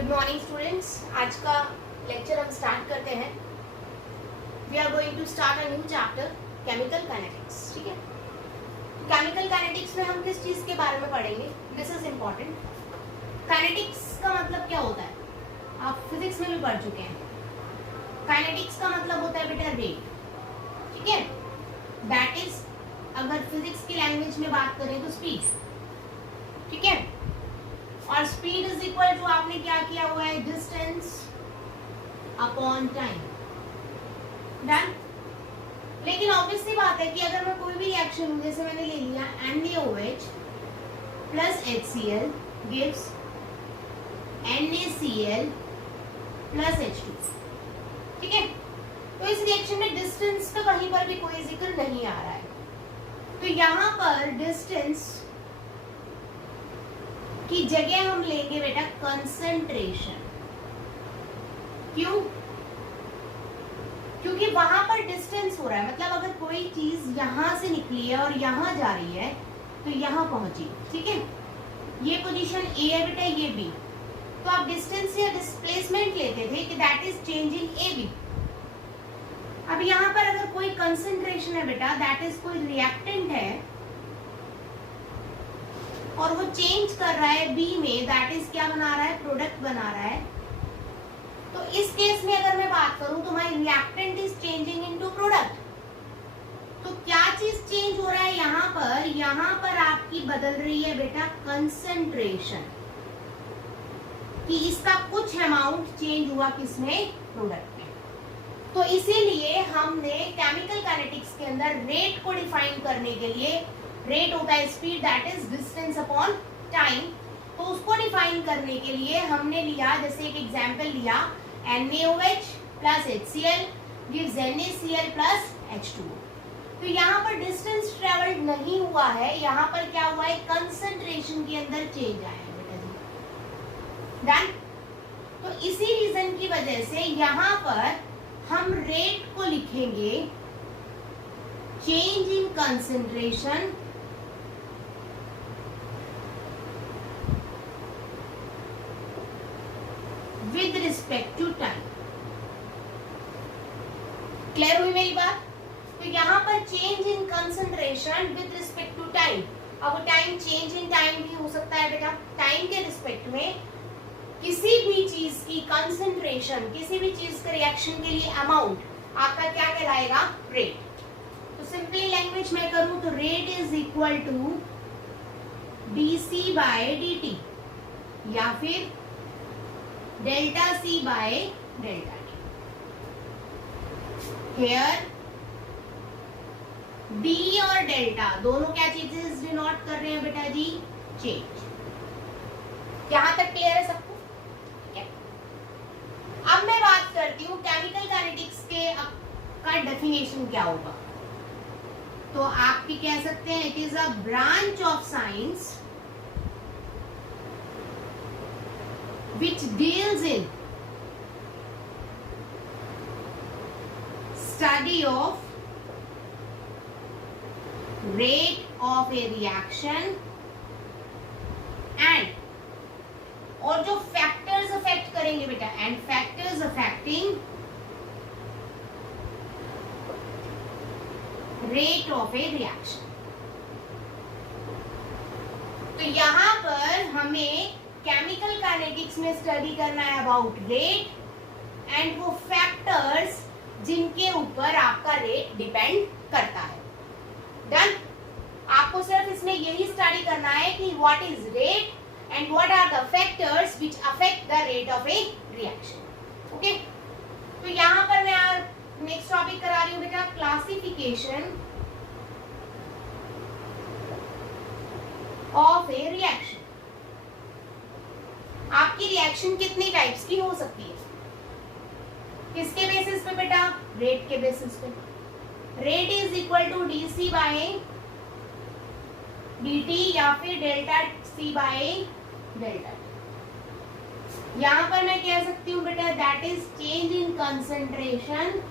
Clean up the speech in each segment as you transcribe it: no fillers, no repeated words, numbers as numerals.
Good morning students. आज का lecture हम स्टार्ट करते हैं। We are going to start a new chapter, chemical kinetics. ठीक है, केमिकल काइनेटिक्स में हम किस चीज के बारे में पढ़ेंगे? This is important. काइनेटिक्स का मतलब क्या होता है? आप फिजिक्स में भी पढ़ चुके हैं। काइनेटिक्स का मतलब होता है बेटा रेट। ठीक है, दैट इज, अगर फिजिक्स की लैंग्वेज में बात करें तो स्पीड। ठीक है, और स्पीड इज इक्वल टू, आपने क्या किया हुआ है, डिस्टेंस अपॉन टाइम। डन। लेकिन ऑब्वियसली बात है कि अगर मैं कोई भी रिएक्शन, जैसे मैंने ले लिया NaOH plus HCl gives NaCl plus H2। ठीक है, तो इस रिएक्शन में डिस्टेंस का कहीं पर भी कोई जिक्र नहीं आ रहा है। तो यहां पर डिस्टेंस की जगह हम लेंगे बेटा कंसंट्रेशन। क्यों? क्योंकि वहां पर डिस्टेंस हो रहा है, मतलब अगर कोई चीज यहां से निकली है और यहां जा रही है तो यहां पहुंची। ठीक है, ये पोजीशन ए है बेटा, ये बी, तो आप डिस्टेंस या डिस्प्लेसमेंट लेते थे कि that is changing A B. अब यहां पर अगर कोई कंसंट्रेशन है बेटा, दैट इज कोई रिएक्टेंट है और वो चेंज कर रहा है बी में, दैट इज क्या बना रहा है, प्रोडक्ट बना रहा है। तो इस केस में अगर मैं बात करूं तो my reactant is changing into product. तो क्या चीज चेंज हो रहा है यहाँ पर आपकी बदल रही है बेटा कंसंट्रेशन, कि इसका कुछ अमाउंट चेंज हुआ किसमें, प्रोडक्ट में। तो इसीलिए हमने केमिकल काइनेटिक्स के अंदर रेट को डिफाइन करने के लिए, रेट होता है speed, that is distance upon time, तो उसको डिफाइन करने के लिए हमने लिया, जैसे एक एग्जांपल लिया, NaOH plus HCl gives NaCl plus H2O। तो यहाँ पर डिस्टेंस ट्रेवल्ड नहीं हुआ है, यहाँ पर क्या हुआ है, कंसंट्रेशन के अंदर चेंज आया है बेटा जी। डन। तो इसी रीजन की वजह से यहाँ पर हम रेट को लिखेंगे change in concentration with respect to time. Clear हुई मेरी बात? तो यहाँ पर change in concentration with respect to time. अब टाइम, चेंज इन टाइम भी हो सकता है बेटा, टाइम के रिस्पेक्ट में किसी भी चीज की कंसंट्रेशन, किसी भी चीज के रिएक्शन के लिए अमाउंट आपका क्या कहलाएगा, रेट। तो सिंपली लैंग्वेज में करूं तो rate is equal to dC by dt या फिर delta C by delta T। Here D और डेल्टा दोनों क्या चीजें डिनोट कर रहे हैं बेटा जी, चेंज। यहां तक क्लियर है सबको? ठीक है, अब मैं बात करती हूँ केमिकल काइनेटिक्स के का डेफिनेशन क्या होगा। तो आप भी कह सकते हैं it is a branch of science which deals in study of rate of a reaction and, और जो फैक्टर्स अफेक्ट करेंगे बेटा, and factors affecting rate of a reaction. तो यहां पर हमें केमिकल काइनेटिक्स में स्टडी करना है अबाउट रेट एंड वो फैक्टर्स जिनके ऊपर आपका रेट डिपेंड करता है। डन। आपको सिर्फ इसमें यही स्टडी करना है कि what is rate and what are the factors which affect the rate of a reaction. Okay, तो यहां पर मैं नेक्स्ट टॉपिक करा रही हूं बेटा, क्लासिफिकेशन ऑफ ए रिएक्शन। आपकी रिएक्शन कितनी टाइप्स की हो सकती है? किसके बेसिस पे बेटा? रेट के बेसिस पे। Rate is equal to dC by dt या फिर delta C by delta T। यहां पर मैं कह सकती हूं बेटा that is change in concentration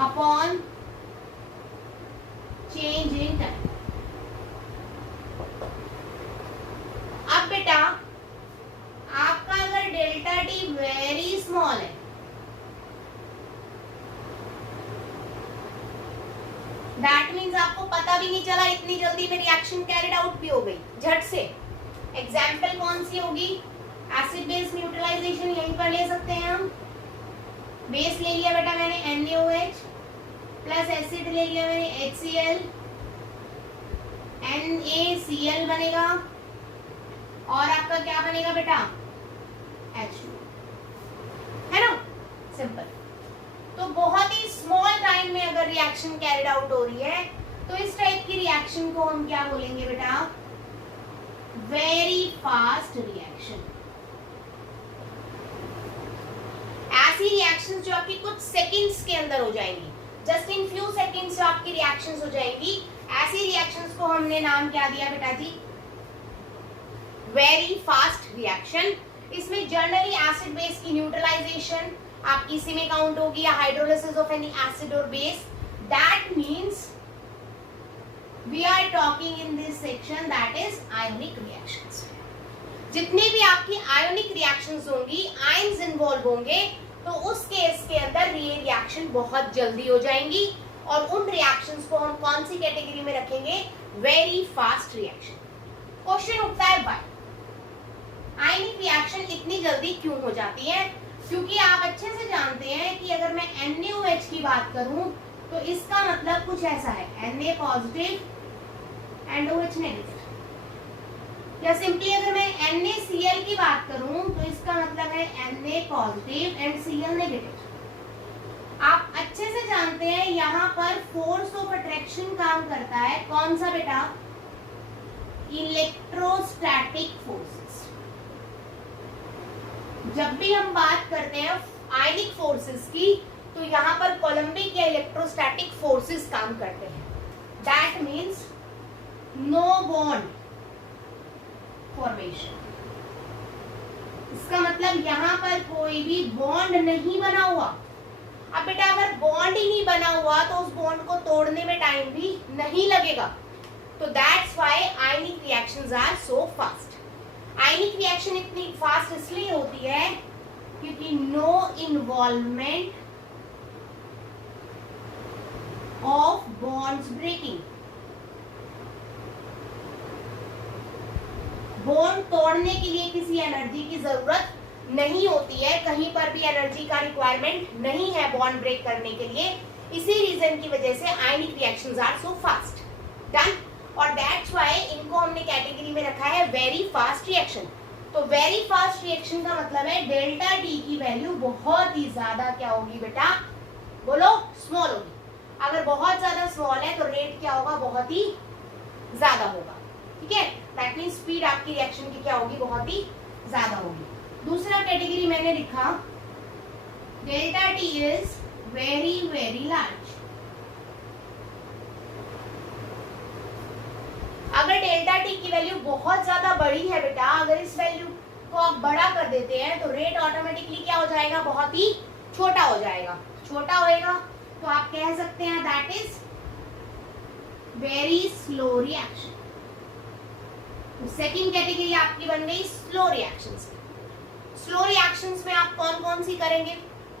upon change in time. That means आपको पता भी नहीं चला, इतनी जल्दी में रिएक्शन कैरिड आउट भी हो गई झट से। एग्जाम्पल कौन सी होगी? एसिड बेस न्यूट्रलाइजेशन यहीं पर ले सकते हैं हम। बेस ले लिया बेटा मैंने NaOH, प्लस एसिड ले लिया मैंने HCl, NaCl बनेगा, और आपका क्या बनेगा बेटा? H2, है ना? सिंपल। तो बहुत ही स्मॉल टाइम में अगर रिएक्शन कैरिड आउट हो रही है तो इस टाइप की रिएक्शन को हम क्या बोलेंगे बेटा? Very fast reaction. ऐसी रिएक्शंस जो आपकी कुछ सेकंड्स के अंदर हो जाएंगी, जस्ट इन फ्यू सेकंड्स जो आपकी रिएक्शंस हो जाएंगी, ऐसी रिएक्शंस को हमने नाम क्या दिया बेटा जी? Very fast reaction. इसमें जनरली एसिड बेस की न्यूट्रलाइजेशन आपकी इसी में काउंट होगी, या हाइड्रोलिसिस ऑफ एनी एसिड और base. That means we are talking in this section that is ionic reactions. जितनी भी आपकी आयोनिक रिएक्शंस होंगी, आयंस इन्वॉल्व होंगे, तो उस केस के अंदर ये रिएक्शन बहुत जल्दी हो जाएंगी, और उन रिएक्शंस को हम कौन सी कैटेगरी में रखेंगे? Very fast reaction. क्वेश्चन उठता है व्हाई आयनिक रिएक्शन इतनी जल्दी क्यों हो जाती है? क्योंकि आप अच्छे से जानते हैं कि अगर मैं NaOH की बात करूं तो इसका मतलब कुछ ऐसा है, Na positive and OH negative. या सिंपली अगर मैं NaCl की बात करूं तो इसका मतलब है Na positive and Cl negative. आप अच्छे से जानते हैं यहाँ पर फोर्स ऑफ अट्रैक्शन काम करता है, कौन सा बेटा? Electrostatic forces. जब भी हम बात करते हैं आयनिक फोर्सेस की, तो यहाँ पर कोलम्बिक या इलेक्ट्रोस्टैटिक फोर्सेस काम करते हैं। That means no bond formation. इसका मतलब यहाँ पर कोई भी बॉन्ड नहीं बना हुआ। अब बेटा अगर बॉन्ड ही नहीं बना हुआ तो उस बॉन्ड को तोड़ने में टाइम भी नहीं लगेगा। तो that's why ionic reactions are so fast. Ionic reaction इतनी फास्ट इसलिए होती है क्योंकि no involvement of bonds breaking. Bond तोड़ने के लिए किसी एनर्जी की जरूरत नहीं होती है, कहीं पर भी एनर्जी का रिक्वायरमेंट नहीं है बॉन्ड ब्रेक करने के लिए। इसी रीजन की वजह से ionic reactions are so fast. Done. और दैट्स व्हाई इनको हमने कैटेगरी में रखा है वेरी फास्ट रिएक्शन। तो वेरी फास्ट रिएक्शन का मतलब है डेल्टा टी की वैल्यू बहुत ही ज्यादा क्या होगी बेटा? बोलो, स्मॉल होगी। अगर बहुत ज्यादा स्मॉल है तो रेट क्या होगा? बहुत ही ज्यादा होगा। ठीक है, दैट मींस स्पीड आपकी रिएक्शन की क्या होगी? बहुत ही ज्यादा होगी। दूसरा कैटेगरी मैंने लिखा delta T is very very large. अगर डेल्टा टी की वैल्यू बहुत ज्यादा बड़ी है बेटा, अगर इस वैल्यू को आप बड़ा कर देते हैं तो रेट ऑटोमेटिकली क्या हो जाएगा? बहुत ही छोटा हो जाएगा। छोटा होएगा तो आप कह सकते हैं that is very slow reaction. Second category आपकी बन गई स्लो रिएक्शंस। स्लो रिएक्शंस में आप कौन कौन सी करेंगे?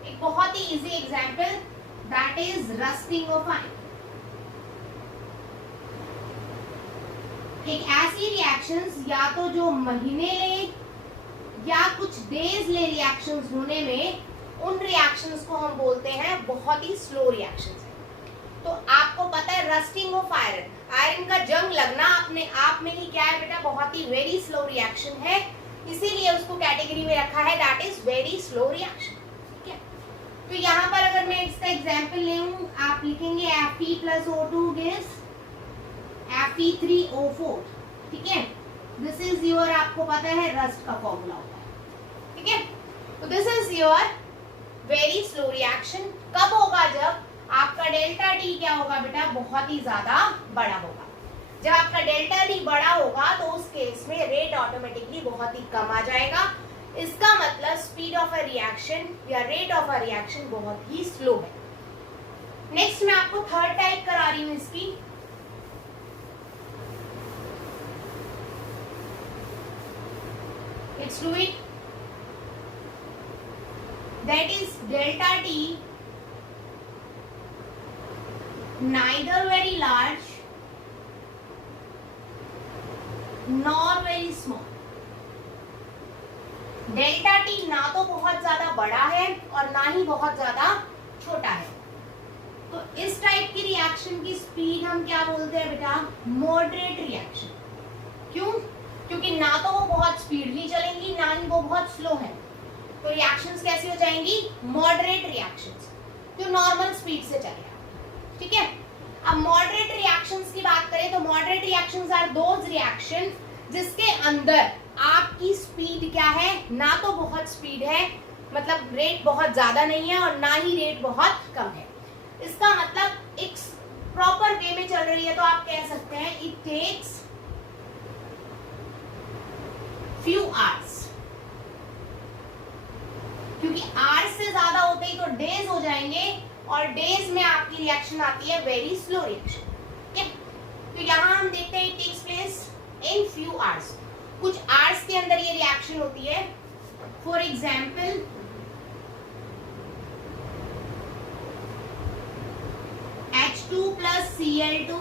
एक बहुत ही easy example, that is rusting of iron. एक ऐसी रिएक्शंस या तो जो महीने ले या कुछ डेज ले रिएक्शंस होने में, उन रिएक्शंस को हम बोलते हैं बहुत ही स्लो रिएक्शंस। तो आपको पता है रस्टिंग ऑफ आयरन, आयरन का जंग लगना अपने आप में ही क्या है बेटा? बहुत ही वेरी स्लो रिएक्शन है, इसीलिए उसको कैटेगरी में रखा है that is very slow reaction. ठीक है, तो यहाँ पर अगर मैं इसका एग्जांपल लूं, आप लिखेंगे Fe+O2 गिव्स Fe3O4। ठीक है, दिस इज योर, आपको पता है रस्ट का फॉर्मूला होता है। ठीक है, तो this is your very slow reaction. कब होगा? जब आपका डेल्टा टी क्या होगा बेटा? बहुत ही ज्यादा बड़ा होगा। जब आपका डेल्टा टी बड़ा होगा तो उस केस में रेट ऑटोमेटिकली बहुत ही कम आ जाएगा। इसका मतलब स्पीड ऑफ अ रिएक्शन या रेट ऑफ अ रिएक्शन बहुत ही स्लो है। नेक्स्ट मैं आपको थर्ड टाइप करा रही हूं इसकी। It's fluid, that is delta T neither very large nor very small. Delta T ना तो बहुत ज्यादा बड़ा है और ना ही बहुत ज्यादा छोटा है, तो इस टाइप की रिएक्शन की स्पीड हम क्या बोलते हैं बेटा? Moderate reaction. क्यों? क्योंकि ना तो वो बहुत स्पीडली चलेंगी ना ही वो बहुत स्लो है, तो रिएक्शंस कैसी हो जाएंगी? मॉडरेट रिएक्शंस, जो नॉर्मल स्पीड से चलेगा। ठीक है, अब मॉडरेट रिएक्शंस की बात करें तो moderate reactions are those reaction जिसके अंदर आपकी स्पीड क्या है? ना तो बहुत स्पीड है, मतलब रेट बहुत ज्यादा नहीं है, और ना ही रेट बहुत कम है। इसका मतलब एक प्रॉपर वे में चल रही है तो आप कह सकते हैं इट टेक्स फ्यू आवर्स, क्योंकि आवर्स से ज्यादा होते ही तो डेज हो जाएंगे, और डेज में आपकी रिएक्शन आती है वेरी स्लो रिएक्शन। ठीक है, तो यहां हम देखते हैं it takes place in few hours, कुछ आवर्स के अंदर ये रिएक्शन होती है। For example H2 plus Cl2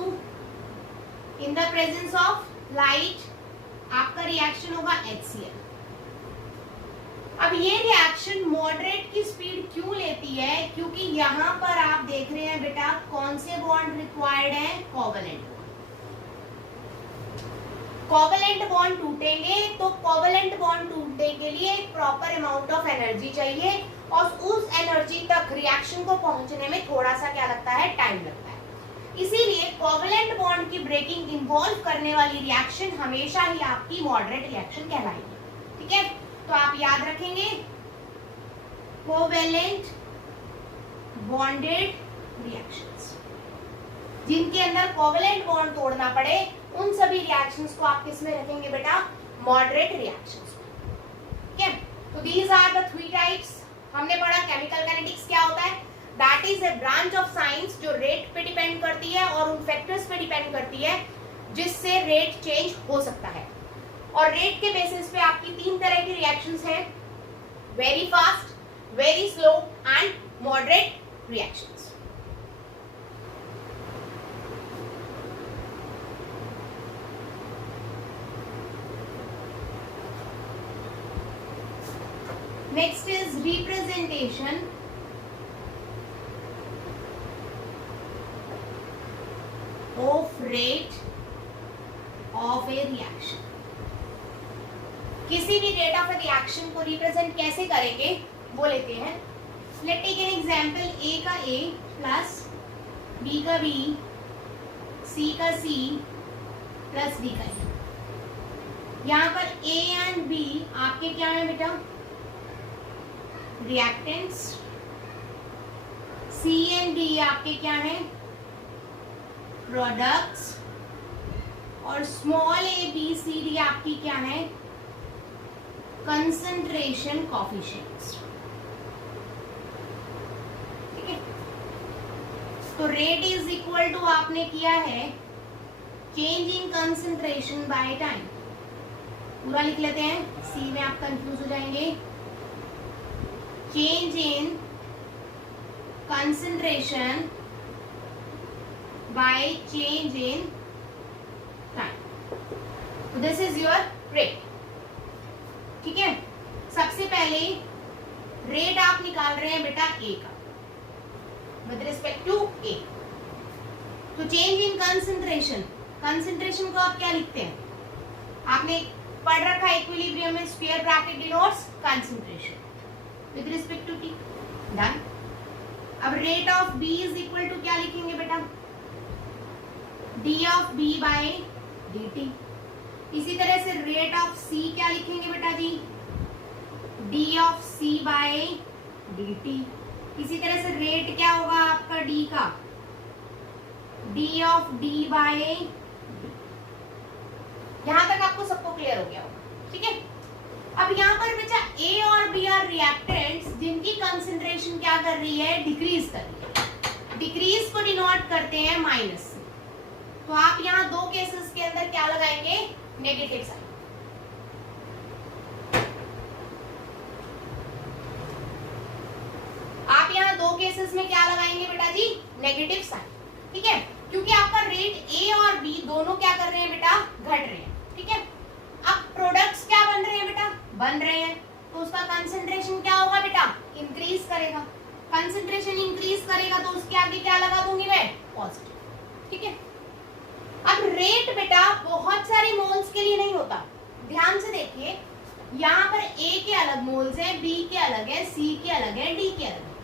in the presence of light, आपका रिएक्शन होगा HCl। अब ये रिएक्शन मॉडरेट की स्पीड क्यों लेती है? क्योंकि यहाँ पर आप देख रहे हैं बेटा कौन से बॉन्ड रिक्वायर्ड है? Covalent bond. कोवेलेंट बॉन्ड टूटेंगे तो कोवेलेंट बॉन्ड टूटने के लिए एक प्रॉपर अमाउंट ऑफ एनर्जी चाहिए, और उस एनर्जी तक रिएक्शन को पहुंचने में थोड़ा सा क्या लगता है? टाइम लगता है। इसीलिए कोवेलेंट बॉन्ड की ब्रेकिंग इन्वॉल्व करने वाली रिएक्शन हमेशा ही आपकी मॉडरेट रिएक्शन कहलाएगी। ठीक है, तो आप याद रखेंगे कोवेलेंट बॉन्डेड रिएक्शंस, जिनके अंदर कोवेलेंट बॉन्ड तोड़ना पड़े, उन सभी रिएक्शंस को आप किस में रखेंगे बेटा? Moderate reactions. ठीक है, तो these are the three types. हमने पढ़ा केमिकल काइनेटिक्स क्या होता है? That is a branch of science जो रेट पे डिपेंड करती है और उन फैक्टर्स पे डिपेंड करती है जिससे रेट चेंज हो सकता है। और रेट के बेसिस पे आपकी तीन तरह की रिएक्शंस हैं, very fast, very slow and moderate reactions. Next is representation of rate of a reaction। किसी भी रेट ऑफ ए रिएक्शन को रिप्रेजेंट कैसे करेंगे वो लेते हैं। लेट टेक एन एग्जांपल, ए का ए प्लस बी का बी, सी का सी प्लस डी का डी। यहाँ पर ए एंड बी आपके क्या है बेटा? रिएक्टेंट्स। सी एंड डी आपके क्या हैं? प्रोडक्ट्स। और small A B C D आपकी क्या है? Concentration coefficients. ठीक है, तो रेट इज इक्वल टू आपने किया है change in concentration by time. पूरा लिख लेते हैं, सी में आप कंफ्यूज हो जाएंगे। change in concentration by change in time. So this is your rate. ठीक है, सबसे पहले रेट आप निकाल रहे हैं बेटा A का with respect to A। तो change in concentration, concentration को आप क्या लिखते हैं? आपने पढ़ रखा है इक्विलिब्रियम में square bracket denotes concentration with respect to t। Done. अब rate of b is equal to क्या लिखेंगे बेटा? d of b by dt। इसी तरह से रेट ऑफ c क्या लिखेंगे बेटा जी? d of c by dt। इसी तरह से रेट क्या होगा आपका d का? d of d by d। यहां तक आपको सबको क्लियर हो गया होगा। ठीक है, अब यहाँ पर बचा A और B आर रिएक्टेंट्स जिनकी कंसंट्रेशन क्या कर रही है? डिक्रीज कर रही है। डिक्रीज को डिनोट करते हैं माइनस से, तो आप यहाँ दो केसेस के अंदर क्या लगाएंगे? Negative sign. आप यहाँ दो केसेस में क्या लगाएंगे बेटा जी? Negative sign. ठीक है, क्योंकि आपका रेट ए और बी दोनों क्या कर रहे हैं बेटा, घट रहे हैं, ठीक है। अब प्रोडक्ट्स क्या बन रहे हैं बेटा, बन रहे हैं, तो उसका कंसंट्रेशन क्या होगा बेटा, इंक्रीज करेगा। कंसंट्रेशन इंक्रीज करेगा तो उसके आगे क्या लगा दूंगी मैं, पॉजिटिव, ठीक है। अब रेट बेटा बहुत सारी मोल्स के लिए नहीं होता, ध्यान से देखिए, यहाँ पर ए के अलग मोल्स हैं, बी के अलग है, सी के अलग है, डी के अलग है।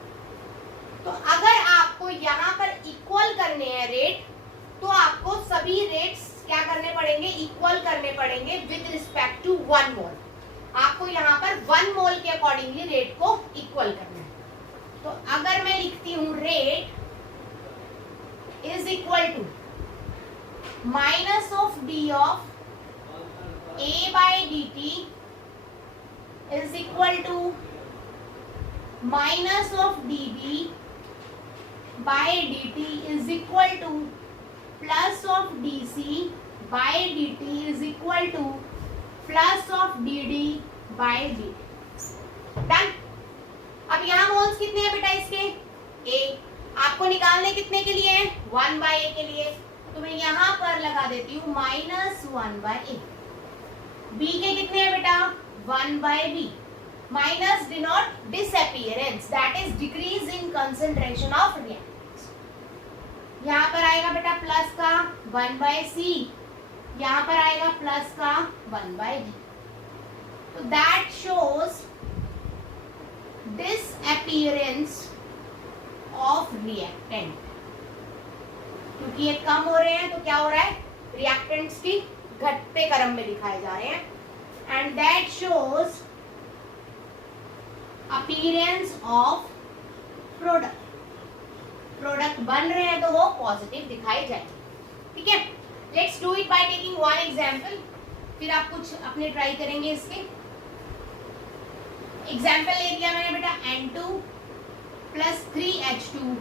तो अगर आपको यहाँ पर इक्वल करने हैं रेट, तो आपको सभी रेट्स क्या करने पड़ेंगे, इक्वल करने पड़ेंगे विद रिस्पेक्ट टू 1 मोल। आपको यहाँ पर 1 मोल के अकॉर्डिंगली रेट को इक्वल करना है। तो अगर मैं लिखती हूँ rate is equal to minus of D of A by D T is equal to minus of D B by D T is equal to plus of D C by D T is equal to plus of D D by D T. Done. अब यहाँ moles कितने हैं बेटा इसके, ए। आपको निकालने कितने के लिए हैं, 1 बाय ए के लिए, तो मैं यहाँ पर लगा देती हूँ -1 बाय ए। बी के कितने हैं बेटा, 1 by B. Minus denote disappearance, that is decrease in concentration of reactants. यहाँ पर आएगा बेटा प्लस का 1 बाय सी, यहाँ पर आएगा प्लस का 1 बाय डी। तो that shows disappearance of reactant. क्योंकि ये कम हो रहे हैं तो क्या हो रहा है, रिएक्टेंट्स की घटते क्रम में दिखाए जा रहे हैं, and that shows appearance of product. Product बन रहे हैं तो वो पॉजिटिव दिखाई जाएंगे, ठीक है। Let's do it by taking 1 example, फिर आप कुछ अपने ट्राई करेंगे इसके। एग्जांपल ले लिया मैंने बेटा, N2 plus 3H2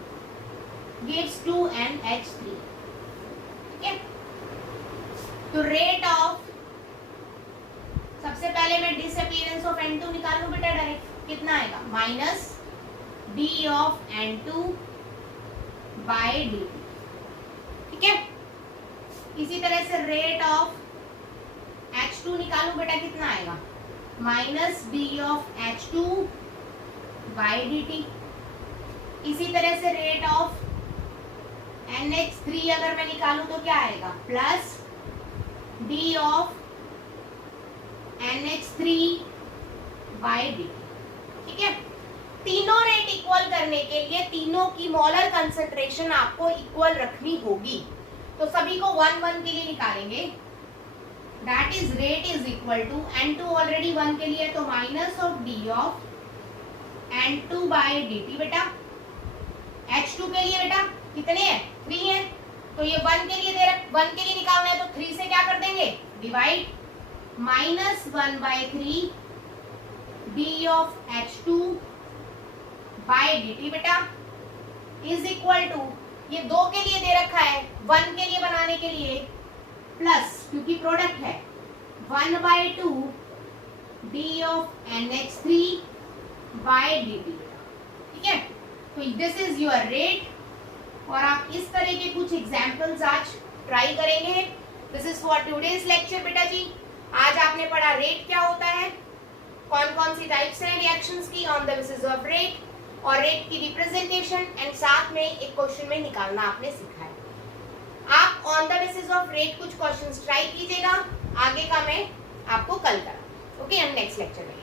gives 2NH3, ठीक है। तो रेट ऑफ, सबसे पहले मैं डिसअपीयरेंस ऑफ N2 निकालूं बेटा डायरेक्ट, कितना आएगा, minus D of N2 by D, ठीक है। इसी तरह से रेट ऑफ H2 निकालूं बेटा, कितना आएगा, minus D of H2 by D T. इसी तरह से रेट ऑफ NH3 अगर मैं निकालूं तो क्या आएगा, plus D of NH3 by D, ठीक है। तीनों रेट इक्वल करने के लिए तीनों की मोलर कंसंट्रेशन आपको इक्वल रखनी होगी, तो सभी को 1-1 के लिए निकालेंगे। That is rate is equal to N2 already 1 के लिए, तो minus of D of N2 by D T बेटा। H2 के लिए बेटा कितने हैं, 3 है, तो ये 1 के लिए दे रहा, 1 के लिए निकालना है तो 3 से क्या कर देंगे, divide, -1 by 3 D of H2 by D T बेटा इज इक्वल टू, ये 2 के लिए दे रखा है, 1 के लिए बनाने के लिए प्लस, क्योंकि प्रोडक्ट है, 1 by 2 D of NH3 by D T, ठीक है। तो दिस इज योर रेट, और आप इस तरह के कुछ एग्जाम्पल्स आज ट्राई करेंगे। This is for today's lecture बेटा जी। आज आपने पढ़ा रेट क्या होता है, कौन कौन सी टाइप्स हैं रिएक्शंस की on the basis of rate, और रेट की रिप्रेजेंटेशन, एंड साथ में एक क्वेश्चन में निकालना आपने सीखा है। आप on the basis of rate कुछ क्वेश्चंस ट्राई कीजिएगा, आगे का मैं आपको कल करा। ओके, हम नेक्स्ट लेक्चर में